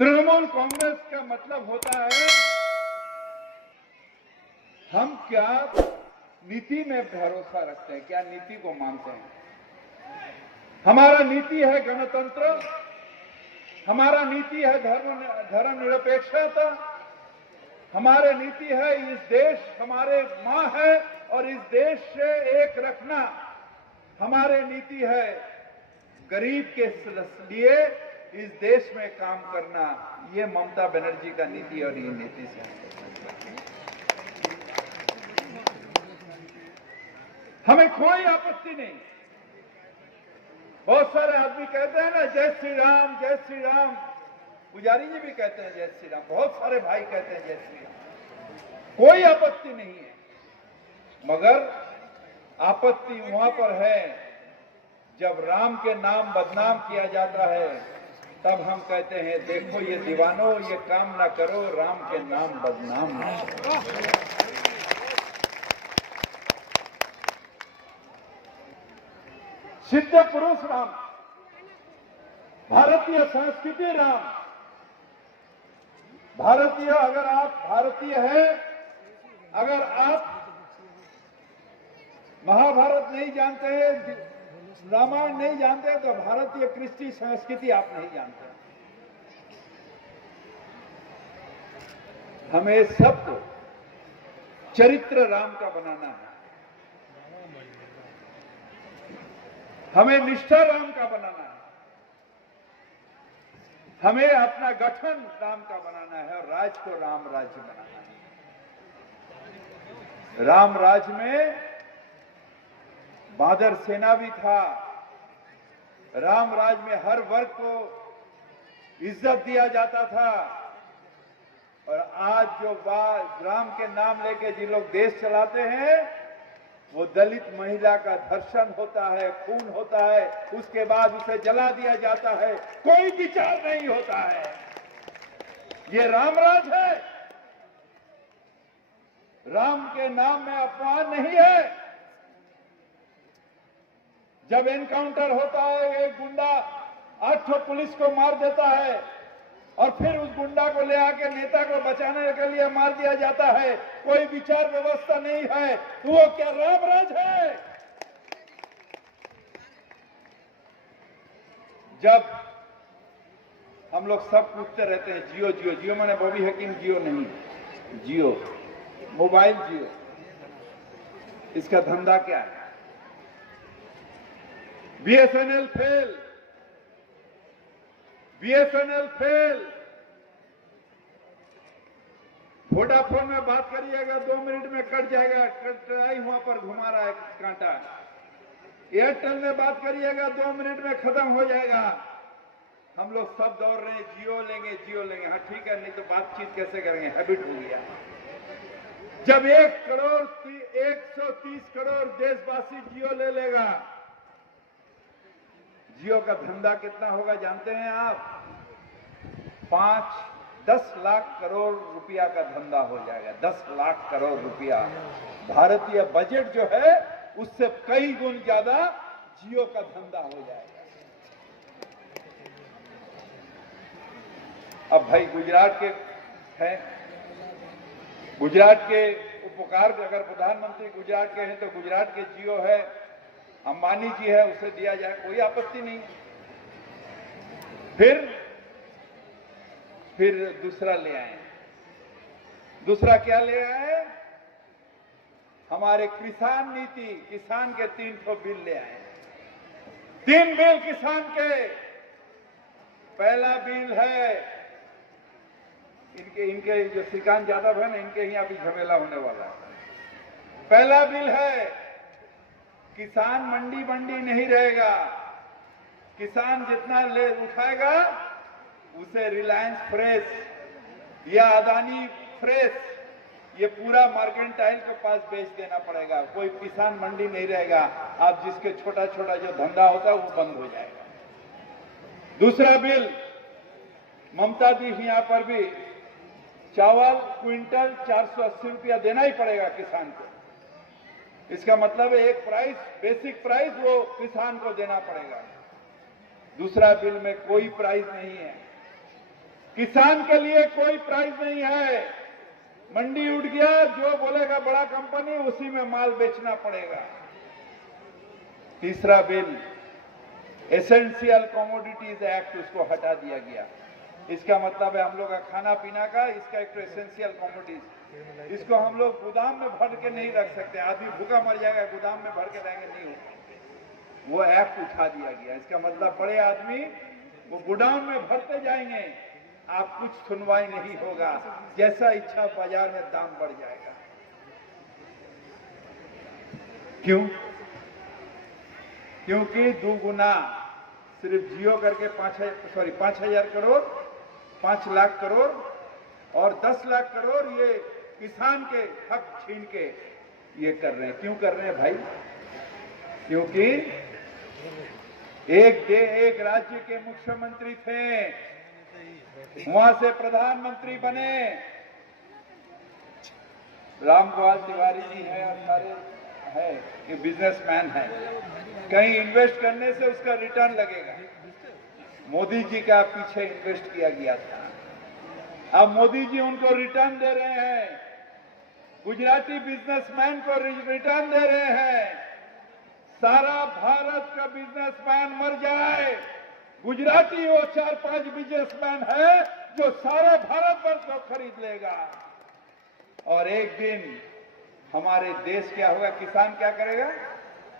तृणमूल कांग्रेस का मतलब होता है हम क्या नीति में भरोसा रखते हैं, क्या नीति को मानते हैं। हमारा नीति है गणतंत्र, हमारा नीति है धर्मनिरपेक्षता, हमारे नीति है इस देश हमारे मां है और इस देश से एक रखना। हमारे नीति है गरीब के लिए इस देश में काम करना। ये ममता बनर्जी का नीति और ये नीति से हमें कोई आपत्ति नहीं। बहुत सारे आदमी कहते हैं ना जय श्री राम जय श्री राम, पुजारी जी भी कहते हैं जय श्री राम, बहुत सारे भाई कहते हैं जय श्री राम, कोई आपत्ति नहीं है। मगर आपत्ति वहां पर है जब राम के नाम बदनाम किया जाता है, तब हम कहते हैं देखो ये दीवानों ये काम ना करो, राम के नाम बदनाम ना करो। सिद्ध पुरुष राम, भारतीय संस्कृति राम, भारतीय, अगर आप भारतीय हैं, अगर आप महाभारत नहीं जानते हैं, रामायण नहीं जानते, तो भारतीय कृष्टि संस्कृति आप नहीं जानते। हमें सबको चरित्र राम का बनाना है, हमें निष्ठा राम का बनाना है, हमें अपना गठन राम का बनाना है और राज को राम राज्य बनाना है। राम राज्य में बादर सेना भी था, राम राज में हर वर्ग को इज्जत दिया जाता था। और आज जो राम के नाम लेके जिन लोग देश चलाते हैं, वो दलित महिला का धर्षण होता है, खून होता है, उसके बाद उसे जला दिया जाता है, कोई विचार नहीं होता है। ये रामराज है। राम के नाम में अपमान नहीं है। जब एनकाउंटर होता है, एक गुंडा 8 पुलिस को मार देता है और फिर उस गुंडा को ले आके नेता को बचाने के लिए मार दिया जाता है, कोई विचार व्यवस्था नहीं है, तो वो क्या रामराज है? जब हम लोग सब पूछते रहते हैं जियो जियो जियो, मैंने बॉबी हकीम जियो नहीं, जियो मोबाइल जियो, इसका धंधा क्या है? BSNL fail, BSNL fail. Vodafone में बात करिएगा 2 मिनट में कट जाएगा, कटाई वहां पर घुमा रहा है कांटा। एयरटेल में बात करिएगा 2 मिनट में खत्म हो जाएगा। हम लोग सब दौड़ रहे हैं जियो लेंगे जियो लेंगे। हाँ ठीक है, नहीं तो बातचीत कैसे करेंगे, हैबिट हो गया। जब 130 करोड़ देशवासी जियो ले लेगा, जियो का धंधा कितना होगा जानते हैं आप? 5-10 लाख करोड़ रुपया का धंधा हो जाएगा। 10 लाख करोड़ रुपया भारतीय बजट जो है उससे कई गुण ज्यादा जियो का धंधा हो जाएगा। अब भाई गुजरात के हैं, गुजरात के उपकार, अगर प्रधानमंत्री गुजरात के हैं तो गुजरात के जियो है, अंबानी जी है, उसे दिया जाए, कोई आपत्ति नहीं। फिर दूसरा ले आए। दूसरा क्या ले आए? हमारे किसान नीति, किसान के 300 बिल ले आए। 3 बिल किसान के। पहला बिल है इनके जो श्रीकांत यादव है ना, इनके ही अभी झमेला होने वाला है। पहला बिल है किसान मंडी नहीं रहेगा। किसान जितना ले उठाएगा उसे रिलायंस फ्रेश या अदानी फ्रेश, ये पूरा मर्केंटाइल के पास बेच देना पड़ेगा। कोई किसान मंडी नहीं रहेगा। आप जिसके छोटा छोटा जो धंधा होता है वो बंद हो जाएगा। दूसरा बिल ममता दी, यहां पर भी चावल क्विंटल 480 रुपया देना ही पड़ेगा किसान को। इसका मतलब है एक प्राइस, बेसिक प्राइस वो किसान को देना पड़ेगा। दूसरा बिल में कोई प्राइस नहीं है। किसान के लिए कोई प्राइस नहीं है। मंडी उठ गया, जो बोलेगा बड़ा कंपनी उसी में माल बेचना पड़ेगा। तीसरा बिल एसेंशियल कमोडिटीज एक्ट, उसको हटा दिया गया। इसका मतलब है हम लोग का खाना पीना का, इसका एक तो एसेंशियल कमोडिटीज, इसको हम लोग गोदाम में भर के नहीं रख सकते। आदमी भूखा मर जाएगा, गोदाम में भर के रहेंगे, नहीं होगा। वो एक्ट उठा दिया गया। इसका मतलब बड़े आदमी वो गोदाम में भरते जाएंगे, आप कुछ सुनवाई नहीं होगा, जैसा इच्छा बाजार में दाम बढ़ जाएगा। क्यों? क्योंकि दुगुना सिर्फ जियो करके 5,000 करोड़, 5 लाख करोड़ और 10 लाख करोड़ ये किसान के हक छीन के ये कर रहे हैं। क्यों कर रहे हैं भाई? क्योंकि एक राज्य के मुख्यमंत्री थे, वहां से प्रधानमंत्री बने, रामगोपाल तिवारी जी हैं और सारे है, ये बिजनेसमैन है। कहीं इन्वेस्ट करने से उसका रिटर्न लगेगा। मोदी जी का पीछे इन्वेस्ट किया गया था, अब मोदी जी उनको रिटर्न दे रहे हैं। गुजराती बिजनेसमैन को रिटर्न दे रहे हैं। सारा भारत का बिजनेसमैन मर जाए, गुजराती वो 4-5 बिजनेसमैन है जो सारा भारतवर्ष को खरीद लेगा। और एक दिन हमारे देश क्या होगा? किसान क्या करेगा?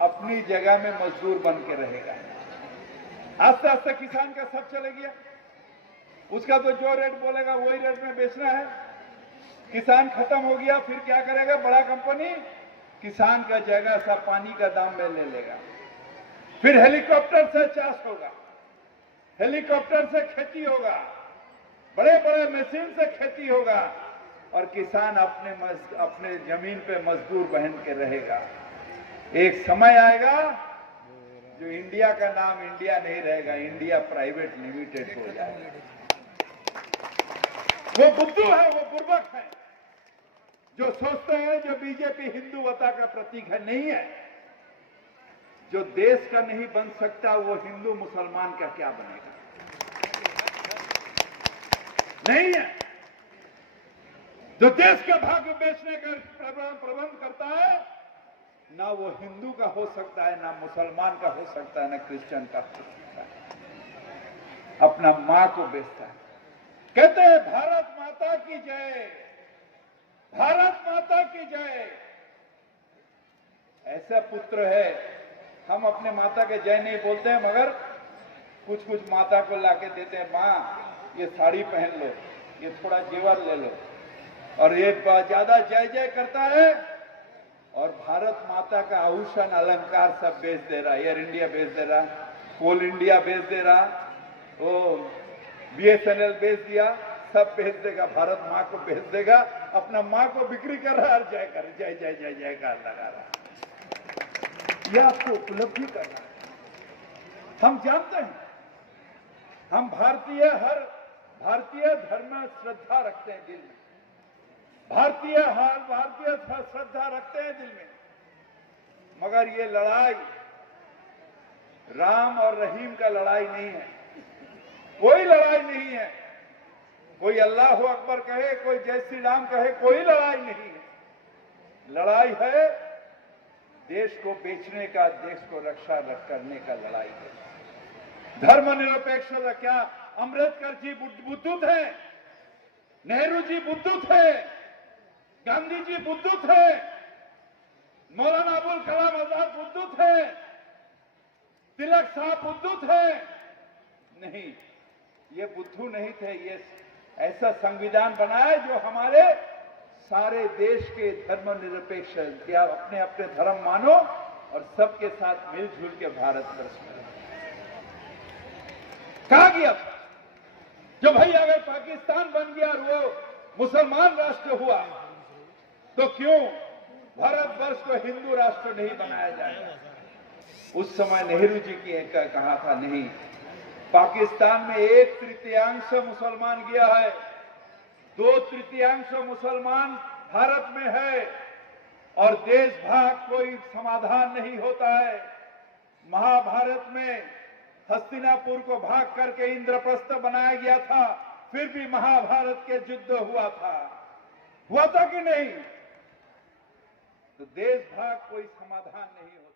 अपनी जगह में मजदूर बन के रहेगा। आस्ते आस्ते किसान का सब चले गया। उसका तो जो रेट बोलेगा वही रेट में बेचना है। किसान खत्म हो गया, फिर क्या करेगा? बड़ा कंपनी किसान का जगह सब पानी का दाम में ले लेगा। फिर हेलीकॉप्टर से चाष होगा, हेलीकॉप्टर से खेती होगा, बड़े बड़े मशीन से खेती होगा और किसान अपने जमीन पे मजदूर बहन के रहेगा। एक समय आएगा जो इंडिया का नाम इंडिया नहीं रहेगा, इंडिया प्राइवेट लिमिटेड हो जाएगा। वो बुद्धू है, वो बुर्बक है जो सोचते हैं जो बीजेपी हिंदुवता का प्रतीक है। नहीं है। जो देश का नहीं बन सकता वो हिंदू मुसलमान का क्या बनेगा? नहीं है। जो देश का भाग्य बेचने का प्रबंध करता है, ना वो हिंदू का हो सकता है, ना मुसलमान का हो सकता है, ना क्रिश्चियन का हो सकता है। अपना मां को बेचता है। कहते हैं भारत माता की जय, भारत माता की जय। ऐसा पुत्र है, हम अपने माता के जय नहीं बोलते हैं, मगर कुछ कुछ माता को लाके देते हैं। मां ये साड़ी पहन लो, ये थोड़ा जेवर ले लो, और ये ज्यादा जय जय करता है और भारत माता का आभूषण अलंकार सब बेच दे रहा। एयर इंडिया बेच दे रहा, कोल इंडिया बेच दे रहा, वो BSNL बेच दिया, सब बेच देगा, भारत माँ को बेच देगा, अपना माँ को बिक्री कर रहा है, जय कर जय जय जय जयकार लगा रहा। यह आपको उपलब्धि करना है। हम जानते हैं, हम भारतीय हर भारतीय धर्म श्रद्धा रखते हैं दिल में, भारतीय श्रद्धा रखते हैं दिल में, मगर ये लड़ाई राम और रहीम का लड़ाई नहीं है। कोई लड़ाई नहीं है। कोई अल्लाह अकबर कहे, कोई जय श्री राम कहे, कोई लड़ाई नहीं है। लड़ाई है देश को बेचने का, देश को रक्षा करने का लड़ाई है। धर्मनिरपेक्ष क्या अम्बेडकर जी बुद्धू थे, नेहरू जी बुद्धू थे, गांधी जी बुद्धू थे, मौलाना अबुल कलाम आजाद बुद्धू थे, तिलक साहब बुद्धू थे? नहीं, ये बुद्धू नहीं थे। ये ऐसा संविधान बनाया जो हमारे सारे देश के धर्मनिरपेक्ष, क्या अपने अपने धर्म मानो और सबके साथ मिलजुल के भारतवर्ष में। कहा गया जो भाई अगर पाकिस्तान बन गया और वो मुसलमान राष्ट्र हुआ तो क्यों भारतवर्ष को हिंदू राष्ट्र नहीं बनाया जाएगा? उस समय नेहरू जी की कहा था नहीं, पाकिस्तान में 1/3 मुसलमान गया है, 2/3 मुसलमान भारत में है और देश भाग कोई समाधान नहीं होता है। महाभारत में हस्तिनापुर को भाग करके इंद्रप्रस्थ बनाया गया था, फिर भी महाभारत के युद्ध हुआ था कि नहीं? तो देश भाग कोई समाधान नहीं हो